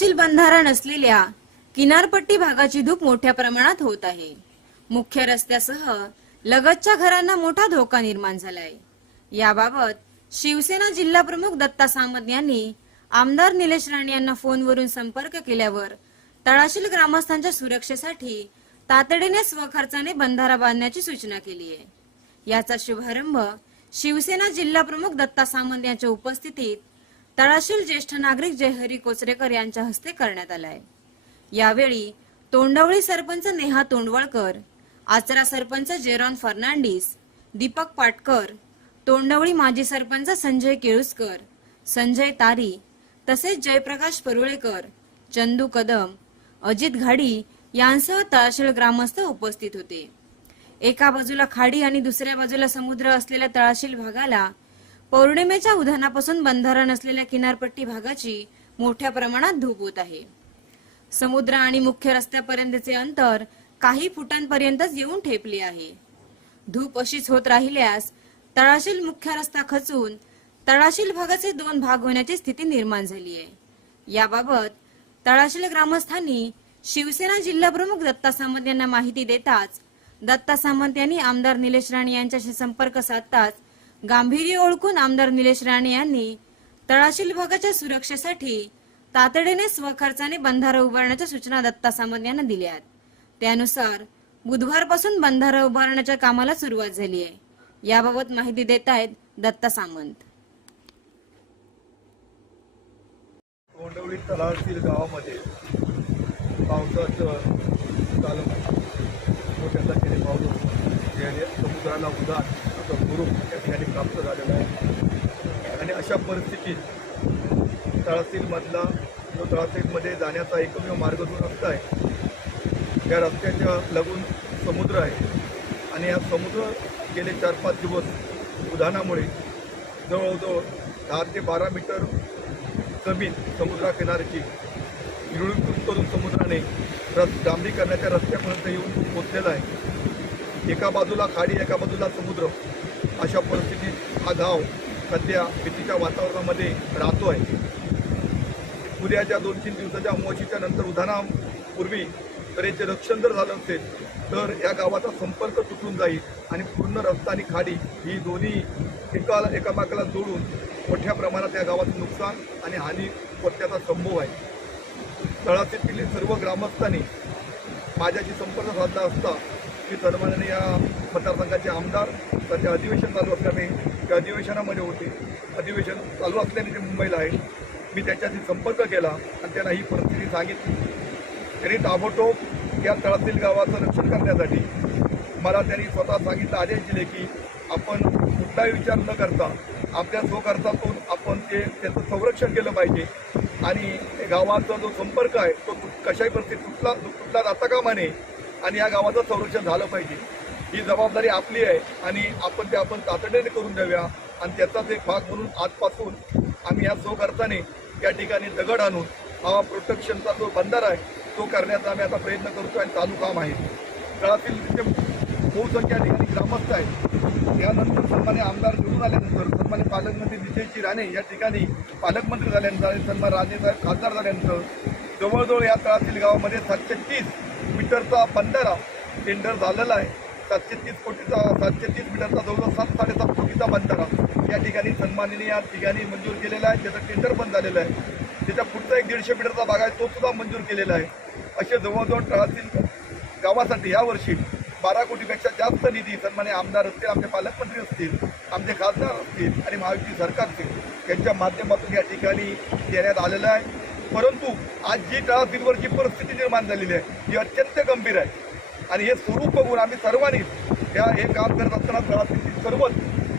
तळाशील बंधारा नसलेल्या किनारपट्टी भागाची धूप मोठ्या प्रमाणात होत आहे. मुख्य रस्त्यासह लगतच्या घरांना मोठा धोका निर्माण झालाय. याबाबत शिवसेना जिल्हा प्रमुख दत्ता सामंत यांनी आमदार निलेश राणे यांना फोनवरून संपर्क केल्यावर तळाशील ग्रामस्थांच्या सुरक्षेसाठी तातडीने स्वखर्चाने बंधारा बांधण्याची सूचना केली आहे. याचा शुभारंभ शिवसेना जिल्हा प्रमुख दत्ता सामंत यांच्या उपस्थितीत तळाशील ज्येष्ठ नागरिक जयहरी कोचरेकर यांच्या हस्ते करण्यात आलाय. यावेळी तोंडवळी सरपंच नेहा तोंडवळकर आचरा सरपंच जेरॉन फर्नांडिस दीपक पाटकर तोंडवळी माजी सरपंच संजय केळुसकर संजय तारी तसेच जयप्रकाश परुळेकर चंदू कदम अजित घाडी यांसह तळाशील ग्रामस्थ उपस्थित होते. एका बाजूला खाडी आणि दुसऱ्या बाजूला समुद्र असलेल्या तळाशील भागाला पौर्णिमेच्या उधाणापासून बंधारण असलेल्या किनारपट्टी भागाची मोठ्या प्रमाणात धूप होत आहे. समुद्र आणि मुख्य रस्त्यापर्यंतचे अंतर काही फुटांपर्यंतच येऊन ठेपले आहे. धूप अशीच होत राहिल्यास तळाशील मुख्य रस्ता खचून तळाशील भागाचे दोन भाग होण्याची स्थिती निर्माण झाली आहे. याबाबत तळाशील ग्रामस्थांनी शिवसेना जिल्हा प्रमुख दत्ता सामंत यांना माहिती देताच दत्ता सामंत यांनी आमदार निलेश राणे यांच्याशी संपर्क साधताच गांभीर्य ओळखून आमदार निलेश राणे यांनी तळाशील भागाच्या सुरक्षेसाठी तातडीने स्वखर्चाने बंधारा उभारण्याच्या सूचना दत्ता सामंत यांना दिल्या आहेत. त्यानुसार बुधवारपासून बंधारा उभारण्याच्या कामाला सुरुवात झाली आहे. याबाबत माहिती देत आहेत दत्ता सामंत तोंडवली तलावातील गावामध्ये पावसाचं चालू मोठ्या पाऊस समुद्राला उदार असं स्वरूप त्या ठिकाणी प्राप्त झालेलं आहे. आणि अशा परिस्थितीत तळासीलमधला जो तळासीलमध्ये जाण्याचा एकमेव मार्ग जो रस्ता आहे त्या रस्त्याच्या लगून समुद्र आहे. आणि हा समुद्र गेले चार पाच दिवस उधाणामुळे जवळजवळ दहा ते बारा मीटर जमीन समुद्राकिनारची निवडणूक करून समुद्राने रस डांबरीकरणाच्या रस्त्यापर्यंत येऊन पोचलेला आहे. एका बाजूला खाडी एका बाजूला समुद्र. अशा परिस्थितीत हा गाव सध्या भीतीच्या वातावरणामध्ये राहतो आहे उद्याच्या दोन तीन दिवसाच्या अमावशीच्या नंतर उधाणापूर्वी तर याचे रक्षण जर झालं असेल तर या गावाचा संपर्क तुटून जाईल आणि पूर्ण रस्ता आणि खाडी ही दोन्ही एकाला एकामेकाला जोडून मोठ्या प्रमाणात या गावाचं नुकसान आणि हानी पत्त्याचा संभव आहे. तळातील सर्व ग्रामस्थांनी माझ्याशी संपर्क साधला असता की सन्माननीय या मतदारसंघाचे आमदार त्याचे अधिवेशन चालू असल्याने त्या अधिवेशनामध्ये होते. अधिवेशन चालू असल्याने ते मुंबईला आहे. मी त्याच्याशी संपर्क केला आणि त्यांना ही परिस्थिती सांगितली. त्यांनी ताबडतोब या तळातील गावाचं रक्षण करण्यासाठी मला त्यांनी स्वतः सांगितलं आदेश दिले की आपण कुठलाही विचार न करता आपल्या स्वखर्चातून आपण ते त्याचं संरक्षण केलं पाहिजे. आणि गावाचा जो संपर्क आहे तो कशाही परिस्थितीत तुटला तुटला जाता कामा नये. आणि या गावाचं संरक्षण झालं पाहिजे. ही जबाबदारी आपली आहे आणि आपण ते आपण तातडीने करून द्याव्या. आणि त्याचाच एक भाग म्हणून आजपासून आम्ही या स्वखर्चाने या ठिकाणी दगड आणून हा प्रोटेक्शनचा जो बंदर आहे तो करण्याचा आम्ही आता प्रयत्न करतो आणि चालू काम आहे. तळातील बहुसंख्या ठिकाणी ग्रामस्थ आहेत. त्यानंतर सन्मान्य आमदार निवडून आल्यानंतर सन्मान्य पालकमंत्री विजयजी राणे या ठिकाणी पालकमंत्री झाल्यानंतर आणि सन्मान राजेसाहेब खासदार झाल्यानंतर जवळजवळ या तळातील गावामध्ये सातशे तीस मीटरचा बंधारा टेंडर झालेला आहे. सातशे तीस कोटीचा सातशे तीस मीटरचा जवळजवळ सात साडेसात कोटीचा बंधारा या ठिकाणी सन्मानीने या ठिकाणी मंजूर केलेला आहे. त्याचं टेंडर पण झालेलं आहे. त्याच्या पुढचा एक दीडशे मीटरचा भाग आहे तो सुद्धा मंजूर केलेला आहे. असे जवळजवळ तळातील गावासाठी यावर्षी बारा कोटीपेक्षा जास्त निधी सन्माने आमदार असतील आमचे पालकमंत्री असतील आमचे खासदार असतील आणि महायुती सरकार असतील यांच्या माध्यमातून या ठिकाणी देण्यात आलेलं आहे. परंतु आज जी तळासीलवरची परिस्थिती निर्माण झालेली आहे ही अत्यंत गंभीर आहे. आणि हे स्वरूप बघून आम्ही सर्वांनीच या हे काम करत असताना तळातील सर्वच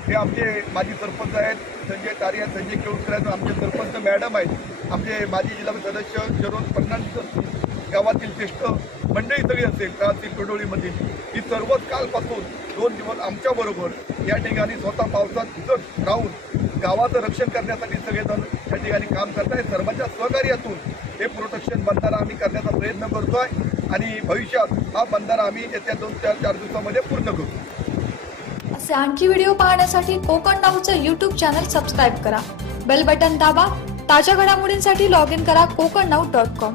हे आमचे माजी सरपंच आहेत संजय तारे आहेत संजय केळुसकर आहेत आमचे सरपंच मॅडम आहेत आमचे माजी जिल्हा सदस्य शरोन फडणवीस गावातील ज्येष्ठ मंडळी तरी असेल तळातील टोडोळीमधील ही सर्वच कालपासून दोन दिवस आमच्याबरोबर या ठिकाणी स्वतः पावसात भिजत राहून गावाचं रक्षण करण्यासाठी सगळेजण या ठिकाणी काम करत आहेत सर्वांच्या सहकार्यातून हे प्रोटेक्शन बंधारा आम्ही करण्याचा प्रयत्न करतोय आणि भविष्यात हा बंधारा आम्ही येत्या दोन चार चार दिवसामध्ये पूर्ण करू. असे आणखी व्हिडिओ पाहण्यासाठी कोकण नाऊचं यूट्यूब चॅनल सबस्क्राईब करा. बेल बटन दाबा. ताज्या घडामोडींसाठी लॉग इन करा कोकण नाऊ डॉट कॉम